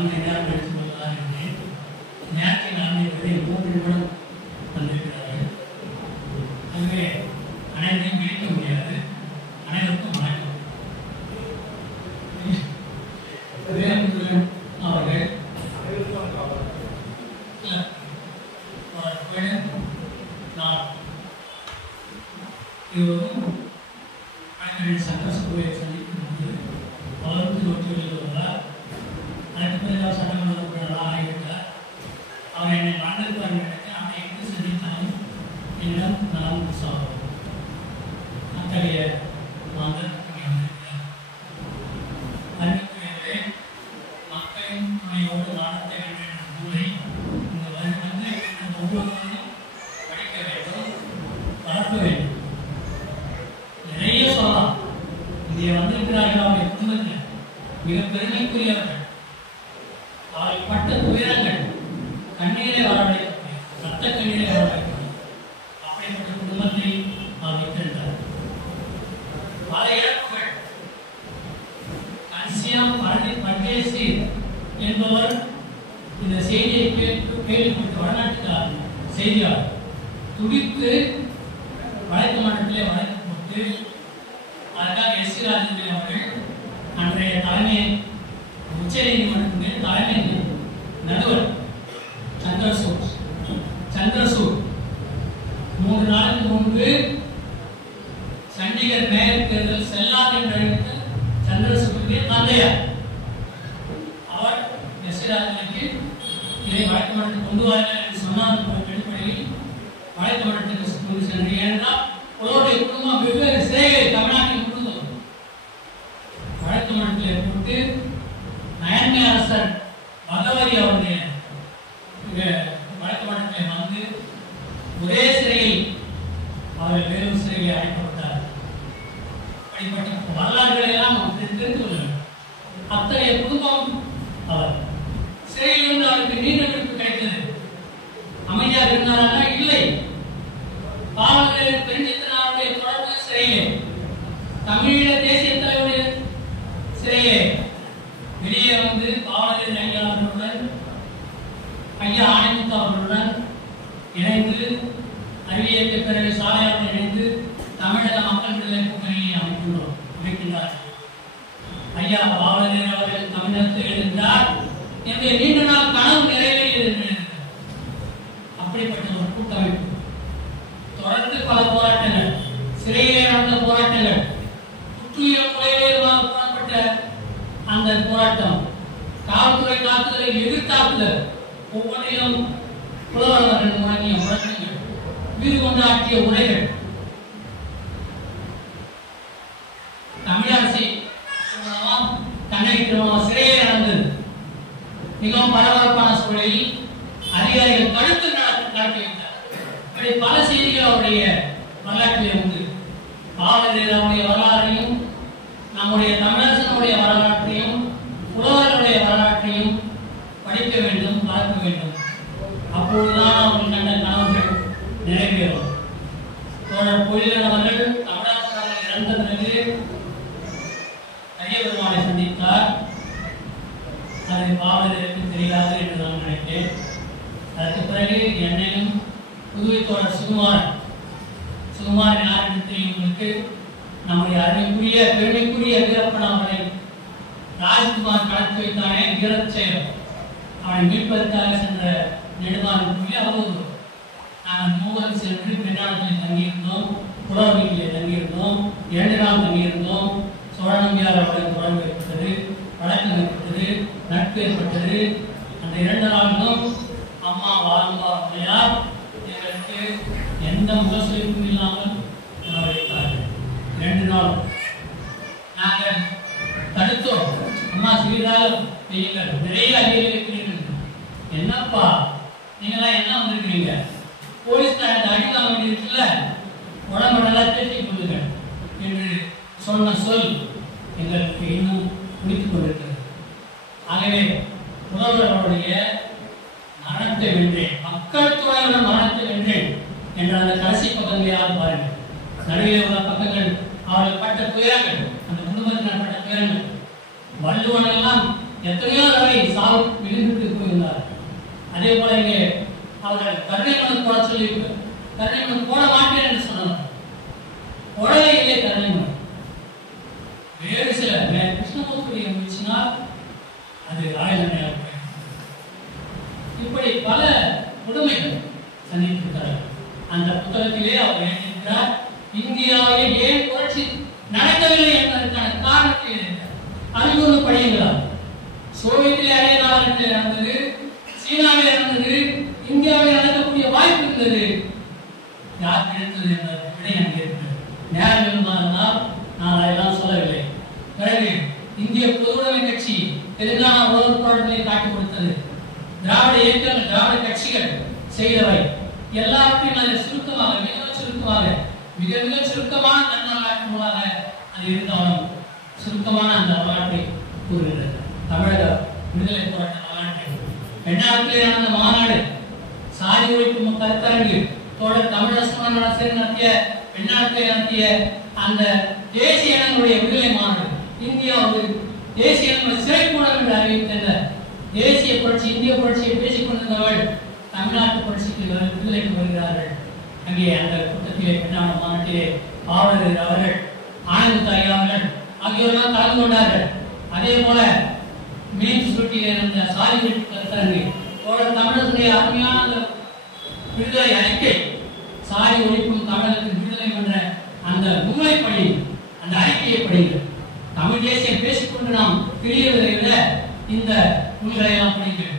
மணி நேரம் எடுத்துக் கொள்ளலாம் என்றேன். நேரத்தை நான் 3 நிமிடம் வந்திருக்கிறார்கள். அதுவே அனைவரையும் விழிக்க முடியாது. அனைவருக்கும் வணக்கம். அவர்கள் நான் இருவரும் சட்டசபையை சந்திக்கும் போது அவருக்கு ஒற்றுழைப்பு வருவார். அதற்கு பிறகு சட்டமன்ற உறுப்பினராக ஆகிவிட்டார். அவர் என்னை வாழ்ந்திருப்பார் நினைத்து அவனை எங்கு சந்தித்தாலும் என்னிடம் நலம் சாகும். அத்தகைய மாந்தர் இங்கே வந்திருக்கிறார். அறிவிப்புகளே மக்களின் துணையோடு நடத்த வேண்டும் என்ற நூலை இந்த வந்து ஒவ்வொருவரும் படிக்க வேண்டும், வளர்க்க வேண்டும். நிறைய சொல்லலாம். இங்கே வந்திருக்கிறார்கள் அவருடைய குடும்பத்தில் மிக பெருமைக்குரியவர்கள். அவர்கள் பட்ட துயரங்கள் கண்ணீரை வரவழைக்கக்கூடிய, ரத்த கண்ணீரை வரவழைக்கக்கூடிய அப்படிப்பட்ட குடும்பத்தை அவர் வைத்திருந்தார். பல இழப்புகள். கன்சியம் பர்வேசி என்பவர் இந்த செய்தியை கேள்விப்பட்டு வடநாட்டுக்கார் செய்தியாளர் துடித்து வழக்கு மன்றத்திலே வழக்கு போட்டு அதற்காக எஸ்.சி. ராஜேந்திரன் அவர்கள் அன்றைய தலைமை உச்ச நீதிமன்றத்தின் தலைமை நடுவர் சந்திரசூட் 3 நாளுக்கு முன்பு சண்டிகர் மேயர் தேர்தல் செல்லாது என்று அறிவித்த சந்திரசூட்டுடைய தந்தையார் அவர் எஸ்.சி. ராஜேந்திரனுக்கு இதை வழக்கு மன்றத்தில் கொண்டு வாருங்கள் என்று சொன்னார். அடிப்படையில் வழக்கு மன்றத்திற்கு கொண்டு சென்று, ஏனென்றால் அவருடைய குடும்பம் வெவ்வேறு சிறைகளை தமிழ்நாட்டில் கொடுத்தது. வழக்கு மன்றத்தில் போட்டு நயன்மை அரசர் பகவதி அவருடைய வழக்கு மன்றத்தில் வந்து ஒரே சிறையில் அவர்கள் வேறொரு சிறையில் அடைக்கப்பட்டார். அப்படிப்பட்ட வரலாறுகளை எல்லாம் தெரிந்து கொள்ள வேண்டும். அத்தகைய குடும்பம் அவர் சிறையில் இருந்து அவருக்கு நீண்ட விடுப்பு கிடைத்தது. அமைதியாக இருந்தாரா? இல்லை. பாவலர் பெருஞ்சித்திரனுடைய தொடர்பு சிறையிலே, தமிழீழ தேசிய தலைவருடைய சிறையிலே வெளியே வந்து பாவலர் ஐயா அவர்களுடன், ஐயா ஆணைமுத்து அவர்களுடன் இணைந்து, அறிவியலுக்கு பிறகு சாலையாளர்கள் இணைந்து தமிழக மக்கள் விடுதலை கூட்டணியை அமைக்கின்றார். ஐயா பாவலர் அவர்கள் தமிழகத்தில் எழுந்தார் என்னுடைய நீண்ட நாள் கனவு நிறைவேறியது. அப்படிப்பட்ட ஒரு கூட்டமைப்பு தொடர்ந்து பல போராட்டங்கள், சிறையிலே நடந்த போராட்டங்கள், குற்றுயிர் கொலைவேறுமாக போராட்டப்பட்ட அந்த போராட்டம், காவல்துறை தாக்குதலை எதிர்த்தாக்குதல், ஒவ்வொன்றிலும் புலவர்கள் முழங்கிய முழக்கங்கள், வீடு கொண்டாட்டிய உரைகள், தமிழரசி கண்ணகி திருமணம் சிறையே நடந்தது. மிகவும் பரபரப்பான சூழலில் அதிகாரிகள் தடுத்து நடத்தி வைத்தார். இப்படி பல செய்திகள் அவருடைய வரலாற்றிலே உண்டு. பாவலருடைய வரலாற்றையும், நம்முடைய தமிழரசனுடைய வரலாற்றையும், புலவர்களுடைய வரலாற்றையும் படிக்க வேண்டும், பார்க்க வேண்டும். அப்பொழுதுதான் அவர்கள் கண்ட கனவுகள் நிறைவேறும். தோழர் பொழிலன் அவர்கள் தமிழரசர்கள் இறந்த பிறகு பெருமானை சந்தித்தார். அதை பாவலருக்கு தெரியாது என்று நான் நினைத்தேன். அதற்கு பிறகு என்னையும் புதுவை தோழர் சுகுமாரன் யார் என்று தெரியும் உங்களுக்கு. நம்முடைய அருமைக்குரிய பெருமைக்குரிய வீரப்பன் அவர்களை ராஜ்குமார் கடத்தி வைத்தானே வீரச் செயல், அவனை மீட்பதற்காக சென்ற நெடுமாறனுக்குரிய அவதூறு. நாங்கள் மூவரும் சென்று பெண்ணாளத்தில் தங்கியிருந்தோம், புலவர் வீட்டிலே தங்கியிருந்தோம், 2 நாள் தங்கியிருந்தோம். சோழநம்பியார் அவர்கள் தொடர்பு ஏற்பட்டது, வழக்கம் ஏற்பட்டது, நட்பு ஏற்பட்டது. அந்த 2 நாள்களும் அம்மா வாரம்பா அம்மையார் எங்களுக்கு எந்த முகசொலிப்பும் இல்லாமல் வைத்தார்கள். 2 நாள் நாங்கள் தடுத்தோம். அம்மா சிறிதாக நீங்கள் நிறைய அறிவியல் இருக்கிறீர்கள். என்னப்பா நீங்களாம் என்ன வந்திருக்கிறீங்க? போலீஸ்காரன் அடி வாங்க வேண்டியிருக்குல்ல, உடம்பு நல்லா தேர்ச்சி கொள்ளுங்கள் என்று சொன்ன சொல் எங்களுக்கு இன்னும் பிடித்துக் கொண்டிருக்கிறது. ஆகவே புலவர்களுடைய மரணத்தை வென்றேன், மக்கள் துறையோட மரணத்தை வென்றேன் என்ற அந்த கடைசி பக்கங்களையால் பாருங்கள். நடுவில் உள்ள பக்கங்கள் அவர்கள் பட்ட துயரங்கள், அந்த குடும்பத்தினர் பட்ட துயரங்கள். வள்ளுவன் எல்லாம் எத்தனையோ தடவை சாவு விழுந்துட்டு போயிருந்தார். அதே போல இங்கே அவர்கள் கருணை மனு போட சொல்லி கருணை மனு போட மாட்டேன் என்று சொன்னார். போடவே இல்லை கருணை மனு. வேறு சில கிருஷ்ணமூர்த்தியை முயற்சினால் அது ஆயுதமையாக இப்படி பல கொடுமைகள் சந்தித்திருக்கிறார். அந்த புத்தகத்திலே அவர் எழுதியிருக்கிறார், இந்தியாவிலே ஏன் புரட்சி நடக்கவில்லை என்பதற்கான காரணத்தை அறிவுறு படியுங்களா. சோவியத்திலே அதே காலத்தில் நடந்தது, சீனாவில் நடந்தது, இந்தியாவில் நடக்கக்கூடிய வாய்ப்பு இருந்தது. யார் கிடைத்தது என்பதை விடை அங்கே இருக்கிறது. நேரம் இருந்தால் நான் அதெல்லாம் சொல்லவில்லை. பிறகு இந்திய பொதுவுடைமை கட்சி தெலுங்கானா உழவர் போராட்டத்தை காட்டிக் கொடுத்தது. திராவிட இயக்கங்கள், திராவிட கட்சிகள் செய்தவை எல்லாவற்றையும் அதில் சுருக்கமாக, மிக மிக சுருக்கமான தன்னாட்சி மூலமாக அது இருந்தாலும் சுருக்கமான அந்த வரலாற்றை கூறுகிறது. தமிழக விடுதலை போராட்ட வரலாற்றை எண்ணாட்டிலே நடந்த மாநாடு, சாதி ஒழிப்பு கருத்தரங்கு, தோழர் தமிழரசன் நடத்திய எண்ணாட்டிலே நடத்திய அந்த தேசிய இனங்களுடைய விடுதலை மாநாடு, இந்தியாவுக்கு தேசிய இனங்களை சிறைக்கூடம் என்று அறிவித்த தேசிய புரட்சி, இந்திய புரட்சியை பேசிக் கொண்டிருந்தவர்கள் தமிழ்நாட்டு புரட்சிக்கு விடுதலைக்கு வருகிறார்கள். அங்கே அந்த கூட்டத்திலே பெண்ணான மாநாட்டிலே பாவலர் அவர்கள், ஆனந்த ஐயா அவர்கள் ஆகியோரெல்லாம் கலந்து கொண்டார்கள். அதே போல மீன் சுருட்டியிலே இருந்த சாதி ஒழிப்பு கருத்தரங்கு, தமிழகத்துடைய அருமையான விடுதலை அறிக்கை, சாதி ஒழிப்பும் தமிழகத்தின் விடுதலை என்ற அந்த முன்னிலைப்படி அந்த அறிக்கையை படிங்கள். தமிழ் தேசியம் பேசிக்கொண்டு நாம் தெரியவதை விட இந்த நூல்களை எல்லாம் படிக்கிறோம்.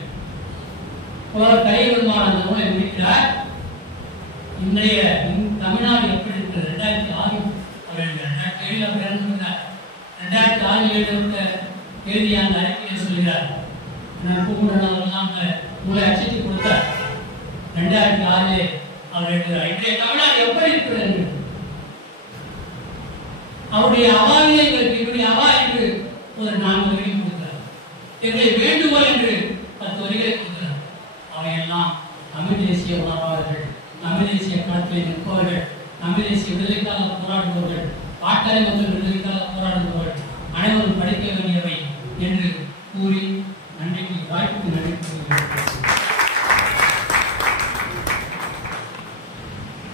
கலைவருமான அந்த நூலை முடிக்கிறார். இன்றைய தமிழ்நாடு எப்படி இருக்கிறது? 2006 எழுதிய அந்த அறிக்கையை சொல்கிறார். நான் கூப்பிடுறவர்கள்லாம் அந்த நூலை அச்சிட்டு கொடுத்தார். 2006 அவர் எழுதுகிறார், இன்றைய தமிழ்நாடு எப்படி இருக்கிறது என்று. அவருடைய அவாவிலே எங்களுக்கு இப்படி அவா என்று ஒரு 4 வரிகளை கொடுக்கிறார். எங்களுடைய வேண்டுகோள் என்று 10 வரிகளை கொடுக்கிறார். அவையெல்லாம் தமிழ் தேசிய உணர்வாளர்கள், தமிழ் தேசிய களத்தில் நிற்பவர்கள், தமிழ் தேசிய விடுதலைக்காக போராடுபவர்கள், பாட்டாளி மக்கள் விடுதலைக்காக போராடுபவர்கள் அனைவரும் படிக்க வேண்டியவை என்று